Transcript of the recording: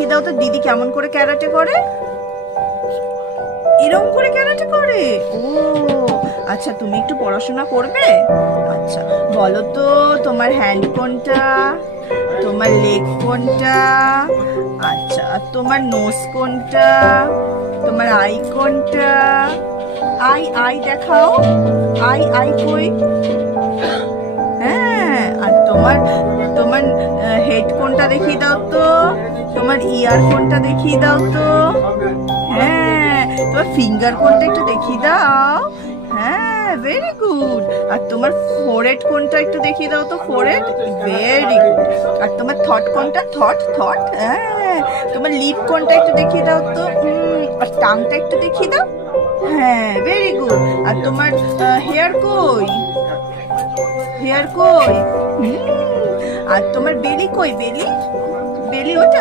দেখিয়ে দাও তো দিদি কেমন করে ক্যারাটে করে। এরকম করে ক্যারাটে করে? ও আচ্ছা, তুমি একটু পড়াশোনা করবে? আচ্ছা, বলো তো তোমার হ্যান্ড কোনটা, তোমার লেগ কোনটা, আচ্ছা আর তোমার নোজ কোনটা, তোমার আই কোনটা? আই আই দেখাও, আই আই কই? হ্যাঁ, আর তোমার তোমার হেড কোনটা দেখিয়ে দাও তো, তোমার ইয়ার কোনটা দেখিয়ে দাও তো। হ্যাঁ, তোমার ফিঙ্গার কোনটা একটু দেখিয়ে দাও। হ্যাঁ, ভেরি গুড। আর তোমার ফোরহেড কোনটা একটু দেখিয়ে দাও তো, ফোরহেড, ভেরি গুড। আর তোমার থট কোনটা, থট থট, হ্যাঁ। তোমার লিপ কোনটা একটু দেখিয়ে দাও তো, আর টাংটা একটু দেখিয়ে দাও। হ্যাঁ, ভেরি গুড। আর তোমার হেয়ার কই, হেয়ার কই? আর তোমার বেলি কই, বেলি, বেলি ওটা?